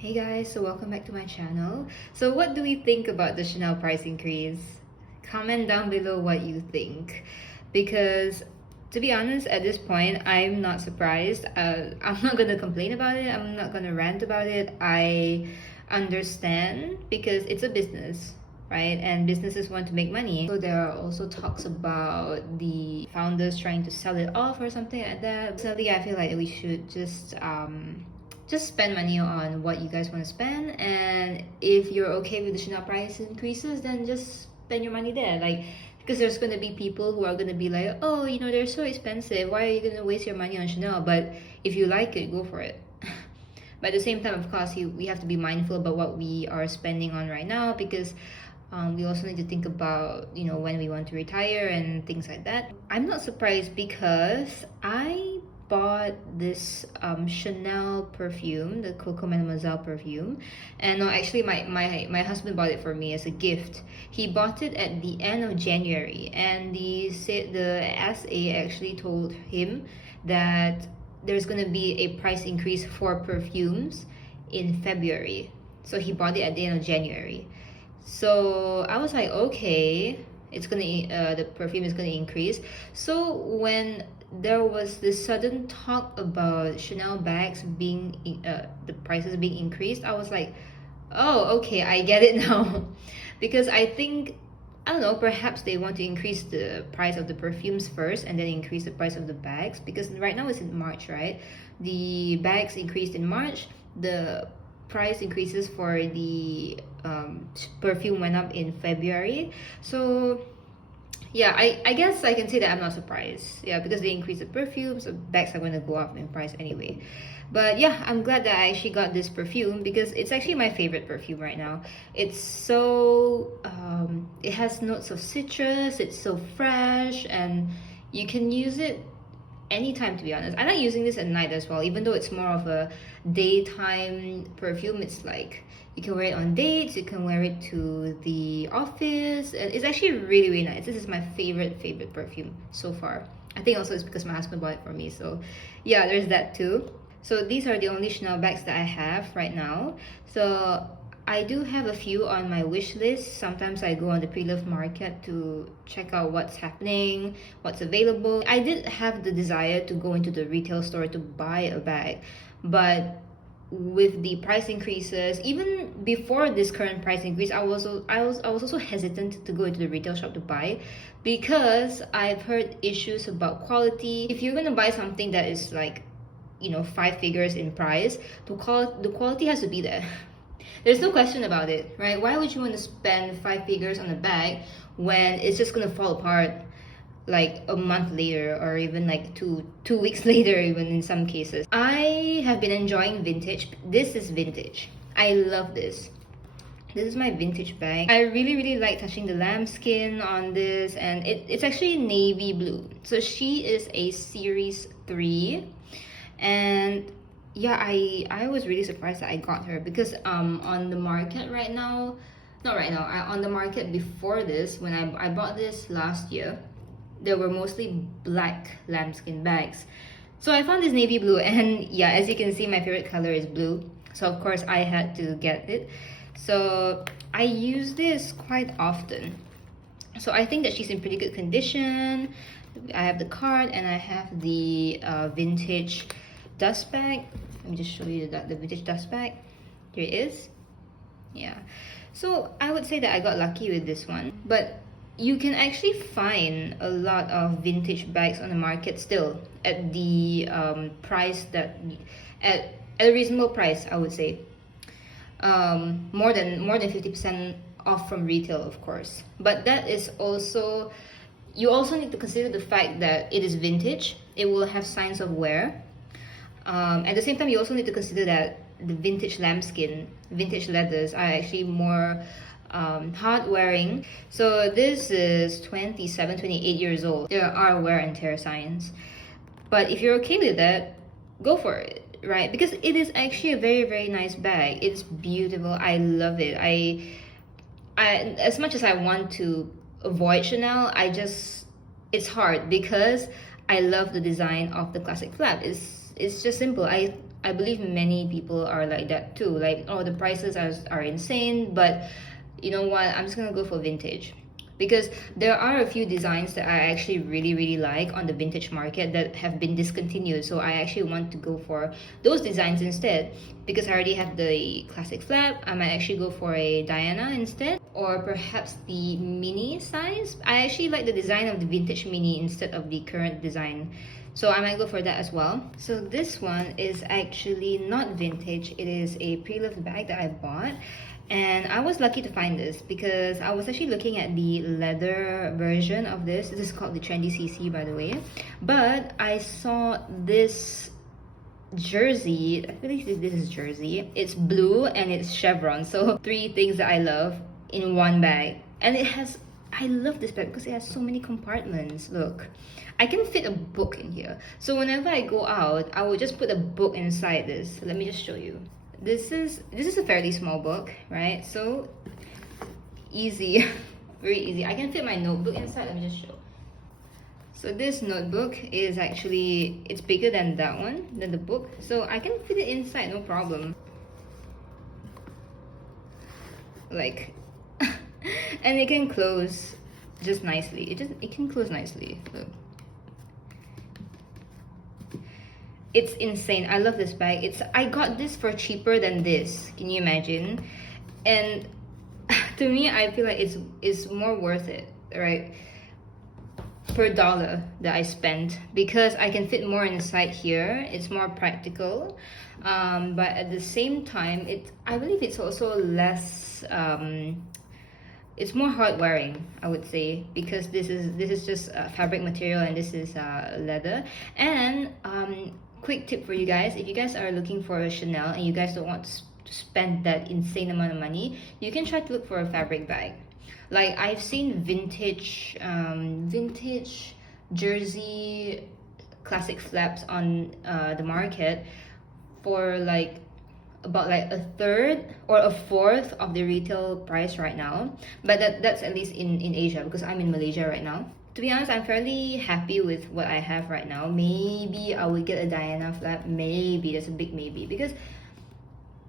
Hey guys, so welcome back to my channel. So what do we think about the Chanel price increase? Comment down below what you think. Because to be honest, at this point, I'm not surprised. I'm not gonna complain about it. I'm not gonna rant about it. I understand because it's a business, right? And businesses want to make money. So there are also talks about the founders trying to sell it off or something like that. Personally, I feel like we should just spend money on what you guys want to spend, and if you're okay with the Chanel price increases, then just spend your money there. Like, because there's going to be people who are going to be like, oh, they're so expensive, why are you going to waste your money on Chanel? But if you like it, go for it. But at the same time, of course, we have to be mindful about what we are spending on right now, because we also need to think about when we want to retire and things like that. I'm not surprised because I bought this Chanel perfume, the Coco Mademoiselle perfume, and no, actually my husband bought it for me as a gift. He bought it at the end of January, and the SA actually told him that there's gonna be a price increase for perfumes in February, so he bought it at the end of January. So I was like, okay, it's gonna the perfume is gonna increase. So when there was this sudden talk about Chanel bags being the prices being increased, I was like, oh, okay, I get it now. Because I don't know, perhaps they want to increase the price of the perfumes first and then increase the price of the bags, because right now it's in March, right? The bags increased in March, the price increases for the perfume went up in February. So yeah, I guess I can say that I'm not surprised. Yeah, because they increase the perfumes, the bags are going to go up in price anyway. But yeah, I'm glad that I actually got this perfume because it's actually my favorite perfume right now. It's so it has notes of citrus, it's so fresh, and you can use it anytime, to be honest. I like using this at night as well, even though it's more of a daytime perfume. It's like you can wear it on dates, you can wear it to the office, and it's actually really, really nice. This is my favorite perfume so far. I think also it's because my husband bought it for me, so yeah, there's that too. So these are the only Chanel bags that I have right now. So I do have a few on my wish list. Sometimes I go on the pre-loved market to check out what's happening, what's available. I did have the desire to go into the retail store to buy a bag, but with the price increases, even before this current price increase, I was also hesitant to go into the retail shop to buy, because I've heard issues about quality. If you're gonna buy something that is like 5 figures in price, the quality has to be there. There's no question about it, right? Why would you want to spend 5 figures on a bag when it's just gonna fall apart like a month later, or even like two weeks later, even in some cases? I have been enjoying vintage. This is vintage. I love this. This is my vintage bag. I really like touching the lambskin on this, and it's actually navy blue. So she is a series 3, and yeah, I was really surprised that I got her, because on the market right now, not right now, on the market before this, when I bought this last year, there were mostly black lambskin bags. So I found this navy blue, and yeah, as you can see, my favorite color is blue, so of course I had to get it. So I use this quite often, so I think that she's in pretty good condition. I have the card, and I have the vintage dust bag. Let me just show you the vintage dust bag. Here it is. Yeah, so I would say that I got lucky with this one, but you can actually find a lot of vintage bags on the market still at the price that at a reasonable price, I would say. More than 50% off from retail, of course. But that is also, you also need to consider the fact that it is vintage. It will have signs of wear. At the same time, you also need to consider that the vintage lambskin, vintage leathers are actually more hard wearing. So this is 27, 28 years old. There are wear and tear signs. But if you're okay with that, go for it, right? Because it is actually a very nice bag. It's beautiful. I love it. I as much as I want to avoid Chanel, it's hard, because I love the design of the classic flap. It's just simple. I believe many people are like that too. Like, oh, the prices are insane, but you know what? I'm just gonna go for vintage. Because there are a few designs that I actually really like on the vintage market that have been discontinued. So I actually want to go for those designs instead. Because I already have the classic flap, I might actually go for a Diana instead. Or perhaps the mini size. I actually like the design of the vintage mini instead of the current design. So I might go for that as well. So this one is actually not vintage. It is a pre-loved bag that I bought. And I was lucky to find this because I was actually looking at the leather version of this. This is called the Trendy CC, by the way. But I saw this jersey. I believe this is jersey. It's blue and it's chevron. So three things that I love in one bag. And it has, I love this bag because it has so many compartments. Look, I can fit a book in here. So whenever I go out, I will just put a book inside this. Let me just show you. This is a fairly small book, right? So easy, very easy. I can fit my notebook inside. Let me just show. So this notebook is actually, it's bigger than that one, than the book. So I can fit it inside, no problem. Like, and it can close just nicely. It can close nicely. Look. It's insane. I love this bag. I got this for cheaper than this. Can you imagine? And to me, I feel like it's more worth it, right? Per dollar that I spent, because I can fit more inside here. It's more practical, but at the same time, I believe it's also less. It's more hard wearing, I would say, because this is just fabric material and this is leather. And quick tip for you guys: if you guys are looking for a Chanel and you guys don't want to spend that insane amount of money, you can try to look for a fabric bag. Like, I've seen vintage jersey classic flaps on the market for like about like a third or a fourth of the retail price right now. But that's at least in Asia, because I'm in Malaysia right now. To be honest, I'm fairly happy with what I have right now. Maybe I will get a Diana flap. Maybe, that's a big maybe, because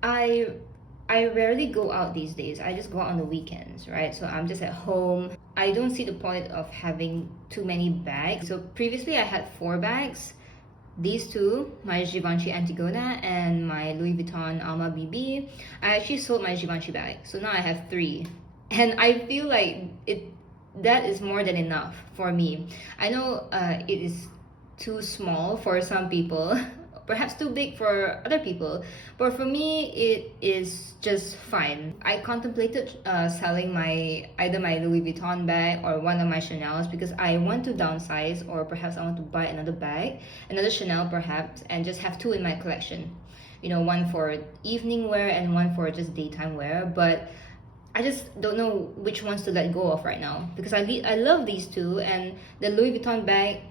I rarely go out these days. I just go out on the weekends, right? So I'm just at home. I don't see the point of having too many bags. So previously I had 4 bags. These two, my Givenchy Antigona and my Louis Vuitton Alma BB. I actually sold my Givenchy bag. So now I have 3. And I feel like that is more than enough for me. I know it is too small for some people, perhaps too big for other people, but for me it is just fine. I contemplated selling either my Louis Vuitton bag or one of my Chanel's, because I want to downsize, or perhaps I want to buy another bag, another Chanel perhaps, and just have 2 in my collection. You know, one for evening wear and one for just daytime wear. But I just don't know which ones to let go of right now, because I love these 2, and the Louis Vuitton bag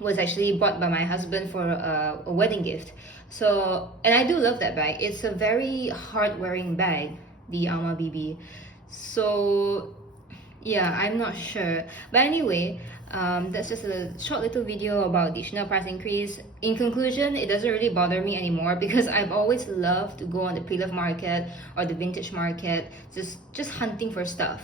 was actually bought by my husband for a wedding gift. So, and I do love that bag. It's a very hard wearing bag, the Alma BB. So yeah, I'm not sure. But anyway, that's just a short little video about the Chanel price increase. In conclusion, it doesn't really bother me anymore, because I've always loved to go on the pre-love market or the vintage market, just hunting for stuff.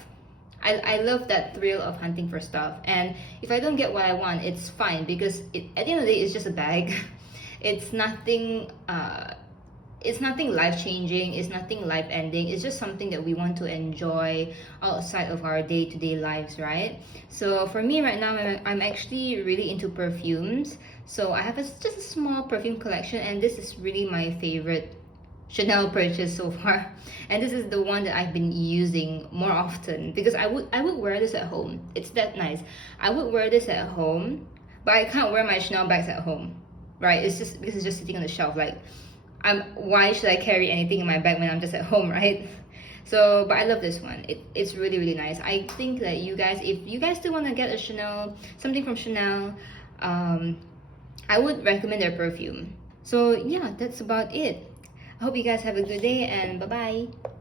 I love that thrill of hunting for stuff. And if I don't get what I want, it's fine, because at the end of the day, it's just a bag. It's nothing life-changing, it's nothing life-ending. It's just something that we want to enjoy outside of our day-to-day lives, right? So for me right now, I'm actually really into perfumes. So I have just a small perfume collection, and this is really my favorite Chanel purchase so far. And this is the one that I've been using more often, because I would wear this at home. It's that nice. I would wear this at home, but I can't wear my Chanel bags at home, right? It's just because it's just sitting on the shelf. Like, why should I carry anything in my bag when I'm just at home, right? So, but I love this one. It's really nice. I think that you guys, if you guys still want to get a Chanel, something from Chanel, I would recommend their perfume. So yeah, that's about it. I hope you guys have a good day, and bye-bye.